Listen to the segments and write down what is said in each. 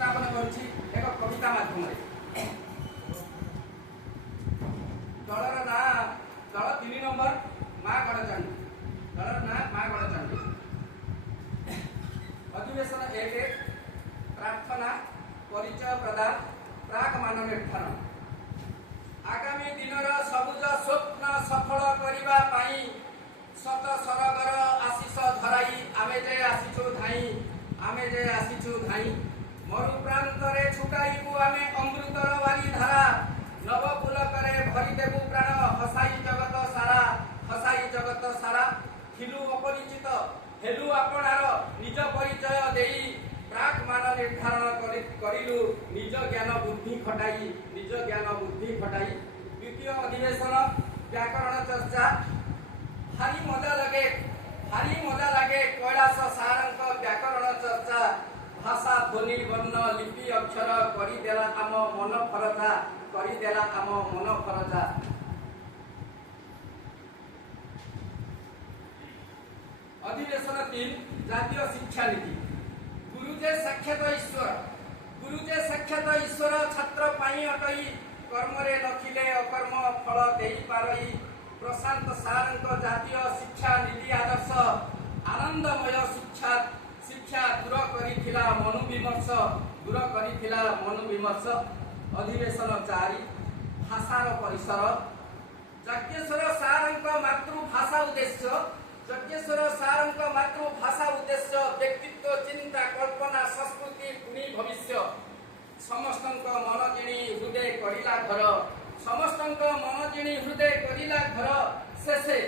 स्थापन करुछि एक कविता माध्यम दलर ना दल 3 नंबर माँ गड़चांडी दलर ना माँ गड़चांडी अधिवेशन 1 प्रार्थना परिचय प्रदान प्राक मान निर्धारण आगामी दिनर सबुज स्वप्न सफल करिबा पाई शत सरगर आशीष धराई आमे जे आसीछु धाई मरु प्रांतरे छुटाइबु आमे अमृतर वाली धारा नव पुलकरे भरी देबु प्राण हसाई जगत सारा थिलु अपरिचित हेलु आपणार निज परिचय देई प्राक मान निर्धारण करिलु निज ज्ञान बुद्धि खटाई द्वितीय अधिवेशन व्याकरण चर्चा भारी मजा लगे कैलाश सारंक व्याकरण चर्चा भाषा ध्वनि वर्ण लिपि अक्षर करिदेला आम मन फरजा अधिवेशन 3 जातीय शिक्षा नीति गुरुजे साक्षात ईश्वर छात्र पाई अटई कर्मरे नथिले अकर्म फल देई पारई प्रशांत सारंक जातीय शिक्षा नीति आदर्श आनंदमय शिक्षा दूर करिथिला मनुविमर्श अधिवेशन 4 भाषार परिसर यज्ञेश्वर सारंक मातृभाषा उद्देश्य व्यक्तित्व चिंता कल्पना संस्कृति पुणी भविष्य समस्तंक मन जिणी हृदय करिला घर शेषे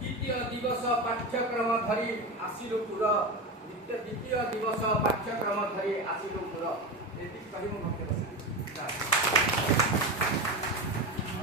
द्वितीय दिवस पाठ्यक्रम धरी आसिलु पुर एति कहि म भक्त